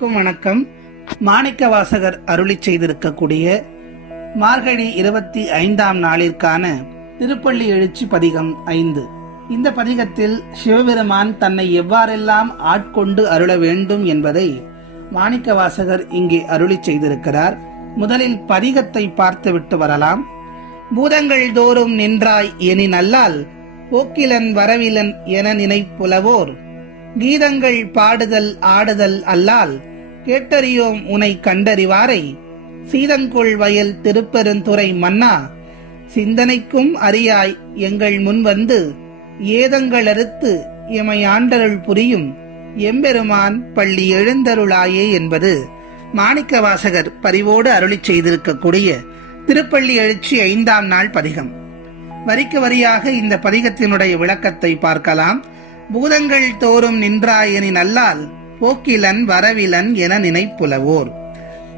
அனைவருக்கும் வணக்கம். மாணிக்கவாசகர் அருளி செய்திருக்கக்கூடிய மார்கழி 25ஆம் நாளிற்கான திருப்பள்ளி எழுச்சி பதிகம் 5. இந்த பதிகத்தில் சிவபெருமான் தன்னை எவ்வாறெல்லாம் ஆட்கொண்டு அருள வேண்டும் என்பதை மாணிக்கவாசகர் இங்கே அருளி செய்திருக்கிறார். முதலில் பதிகத்தை பார்த்துவிட்டு வரலாம். பூதங்கள் தோறும் நின்றாய் எனின் அல்லால் போக்கிலன் வரவிலன் என நினைப்புலவோர் கீதங்கள் பாடுதல் ஆடுதல் அல்லால் கேட்டறியோம் உனை கண்டறிவாரை சீதங்கொள் வயல் திருப்பெருந்துறை மன்னா சிந்தனைக்கும் அறியாய் எங்கள் முன் வந்து ஏதங்களறுத்து எமை ஆண்டருள் புரியும் எம்பெருமான் பள்ளி எழுந்தருளாயே என்பது மாணிக்கவாசகர் பரிவோடு அருளி செய்திருக்கக்கூடிய திருப்பள்ளி எழுச்சி 5ஆம் நாள் பதிகம். வரிக்கு வரியாக இந்த பதிகத்தினுடைய விளக்கத்தை பார்க்கலாம். பூதங்கள் தோறும் நின்றாயனின் அல்லால் போக்கிலன் வரவிலன் என நினைப்புலவோர்.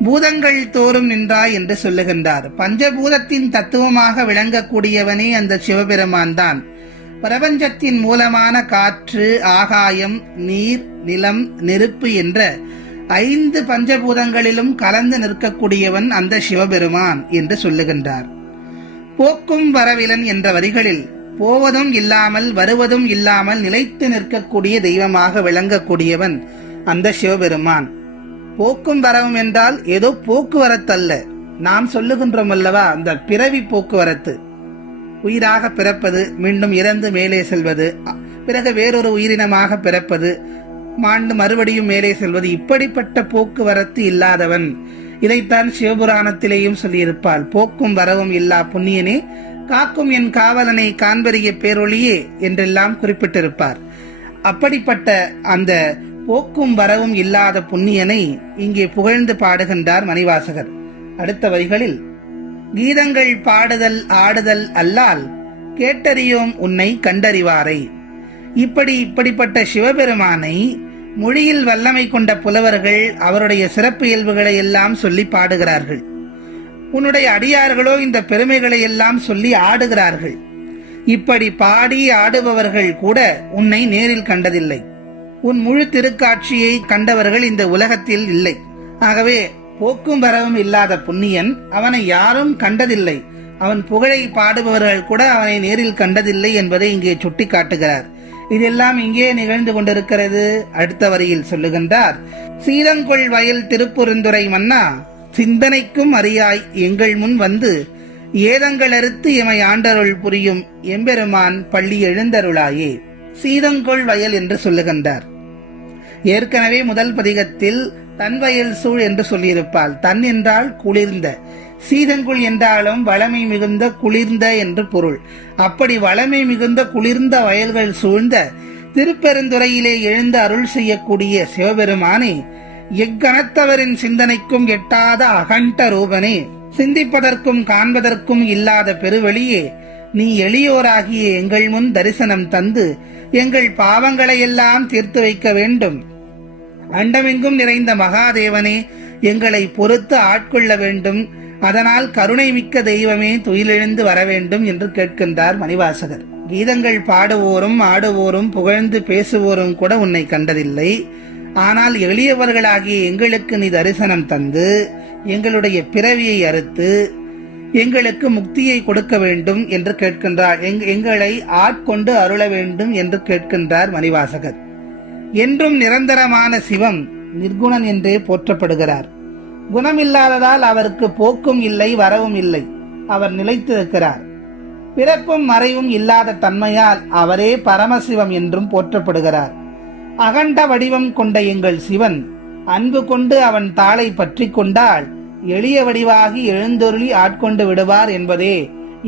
பூதங்கள் தோறும் நின்றாய் என்று சொல்லுகின்றார். பஞ்சபூதத்தின் தத்துவமாக விளங்கக்கூடியவனே அந்த சிவபெருமான் தான். பிரபஞ்சத்தின் மூலமான காற்று, ஆகாயம், நீர், நிலம், நெருப்பு என்ற 5 பஞ்சபூதங்களிலும் கலந்து நிற்கக்கூடியவன் அந்த சிவபெருமான் என்று சொல்லுகின்றார். போக்கும் வரவிலன் என்ற வரிகளில் போவதும் இல்லாமல் வருவதும் இல்லாமல் நிலைத்து நிற்கக்கூடிய தெய்வமாக விளங்கக்கூடியவன் அந்த சிவபெருமான். போக்கும் வரவும் என்றால் ஏதோ போக்குவரத்து அல்ல. நாம் சொல்லுகின்றோம் அல்லவா, அந்த பிறவி போக்குவரத்து. உயிராக பிறப்பது, மீண்டும் இறந்து மேலே செல்வது, பிறகு வேறொரு உயிரினமாக பிறப்பது, மாண்டு மறுபடியும் மேலே செல்வது, இப்படிப்பட்ட போக்குவரத்து இல்லாதவன். இதைத்தான் சிவபுராணத்திலேயும் சொல்லியிருப்பாள். போக்கும் வரவும் இல்லா புண்ணியனே காக்கும் என் காவலனை காண்பறிய பேரொழியே என்றெல்லாம் குறிப்பிட்டிருப்பார். அப்படிப்பட்ட அந்த போக்கும் வரவும் இல்லாத புண்ணியனை இங்கே புகழ்ந்து பாடுகின்றார் மணிவாசகர். அடுத்த வரிகளில் கீதங்கள் பாடுதல் ஆடுதல் அல்லால் கேட்டறியோம் உன்னை கண்டறிவாரை. இப்படிப்பட்ட சிவபெருமானை மொழியில் வல்லமை கொண்ட புலவர்கள் அவருடைய சிறப்பு இயல்புகளை எல்லாம் சொல்லி பாடுகிறார்கள். உன்னுடைய அடியார்களோ இந்த பெருமைகளை எல்லாம் சொல்லி ஆடுகிறார்கள். இப்படி பாடி ஆடுபவர்கள் கூட உன்னை நேரில் கண்டதில்லை. உன் முழு திருக்காட்சியை கண்டவர்கள் இந்த உலகத்தில் இல்லை. ஆகவே போக்கும் வரவும் இல்லாத புண்ணியன், அவனை யாரும் கண்டதில்லை. அவன் புகழை பாடுபவர்கள் கூட அவனை நேரில் கண்டதில்லை என்பதை இங்கே சுட்டி காட்டுகிறார். இதெல்லாம் இங்கே நிகழ்ந்து கொண்டிருக்கிறது. அடுத்த வரியில் சொல்லுகின்றார். சீதங்கொள் வயல் திருப்பெருந்துறை மன்னா சிந்தனைக்கும் அறியாய் எங்கள் முன் வந்து ஏதங்களறுத்து எமை ஆண்டருள் புரியும் எம்பெருமான் பள்ளி எழுந்தருளாயே. சீதங்கொள் வயல் என்று சொல்லுகின்றார். ஏற்கனவே முதல் பதிகத்தில் தன் வயல் சூழ் என்று சொல்லியிருப்பாள். தன் என்றால் குளிர்ந்த, சீதங்குள் என்றாலும் வளமை மிகுந்த குளிர்ந்த என்று பொருள். அப்படி வளமை மிகுந்த குளிர்ந்த வயல்கள் சூழ்ந்த திருப்பெருந்துறையிலே எழுந்து அருள் செய்யக்கூடிய சிவபெருமானே, எக்கணத்தவரின் சிந்தனைக்கும் எட்டாத அகண்ட ரூபனே, சிந்திப்பதற்கும் காண்பதற்கும் இல்லாத பெருவெளியே, நீ எளியோராகிய எங்கள் முன் தரிசனம் தந்து எங்கள் பாவங்களையெல்லாம் தீர்த்து வைக்க வேண்டும். அண்டமெங்கும் நிறைந்த மகாதேவனே, எங்களை பொறுத்து ஆட்கொள்ள வேண்டும். அதனால் கருணை மிக்க தெய்வமே துயிலெழுந்து வர வேண்டும் என்று கேட்கின்றார் மணிவாசகர். கீதங்கள் பாடுவோரும் ஆடுவோரும் புகழ்ந்து பேசுவோரும் கூட உன்னை கண்டதில்லை. ஆனால் எளியவர்களாகிய எங்களுக்கு நீ தரிசனம் தந்து எங்களுடைய பிறவியை அறுத்து எங்களுக்கு முக்தியை கொடுக்க வேண்டும் என்று கேட்கின்றார். எங்களை ஆட்கொண்டு அருள வேண்டும் என்று கேட்கின்றார் மணிவாசகர். என்றும் நிரந்தரமான சிவம் நிர்குணன் என்றே போற்றப்படுகிறார். குணமில்லாததால் அவருக்கு போக்கும் இல்லை, வரவும் இல்லை. அவர் நிலைத்திருக்கிறார். பிறப்பும் மறைவும் இல்லாத தன்மையால் அவரே பரமசிவம் என்றும் போற்றப்படுகிறார். அகண்ட வடிவம் கொண்ட எங்கள் சிவன் அன்பு கொண்டு அவன் தாளை பற்றி கொண்டால் எளிய வடிவாகி எழுந்தொருளி ஆட்கொண்டு விடுவார் என்பதே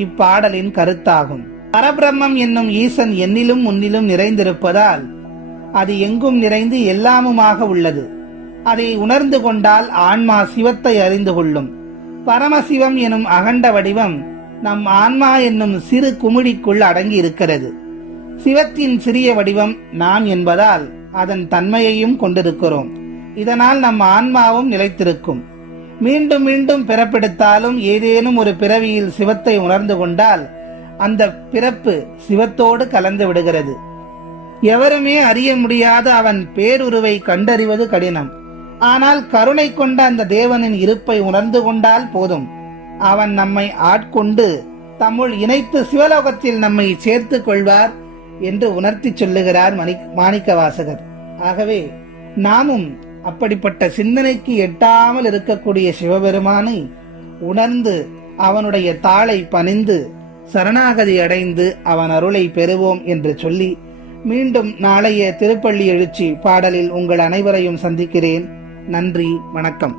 இப்பாடலின் கருத்தாகும். பரபிரம்மம் என்னும் ஈசன் என்னிலும் முன்னிலும் நிறைந்திருப்பதால் அது எங்கும் நிறைந்து எல்லாமுமாக உள்ளது. அதை உணர்ந்து கொண்டால் ஆன்மா சிவத்தை அறிந்து கொள்ளும். பரமசிவம் எனும் அகண்ட வடிவம் நம் ஆன்மா என்னும் சிறு குமிழிக்குள் அடங்கி இருக்கிறது. சிவத்தின் சிறிய வடிவம் நாம் என்பதால் அதன் தன்மையையும் கொண்டிருக்கிறோம். இதனால் நம் ஆன்மாவும் நிலைத்திருக்கும். மீண்டும் மீண்டும் பிறப்பெடுத்தாலும் ஏதேனும் ஒரு பிறவியில் சிவத்தை உணர்ந்து கொண்டால் அந்த பிறப்பு சிவத்தோடு கலந்து விடுகிறது. எவருமே அறிய முடியாத அவன் பேருருவை கண்டறிவது கடினம். ஆனால் கருணை கொண்ட அந்த தேவனின் இருப்பை உணர்ந்து கொண்டால் போதும், அவன் நம்மை ஆட்கொண்டு தம்முள் இணைத்து சிவலோகத்தில் நம்மை சேர்த்து கொள்வார் என்று உணர்த்தி சொல்லுகிறார் மாணிக்கவாசகர். ஆகவே நாமும் அப்படிப்பட்ட சிந்தனைக்கு எட்டாமல் இருக்கக்கூடிய சிவபெருமானை உணர்ந்து அவனுடைய தாளை பணிந்து சரணாகதி அடைந்து அவன் அருளை பெறுவோம் என்று சொல்லி மீண்டும் நாளைய திருப்பள்ளி எழுச்சி பாடலில் உங்கள் அனைவரையும் சந்திக்கிறேன். நன்றி, வணக்கம்.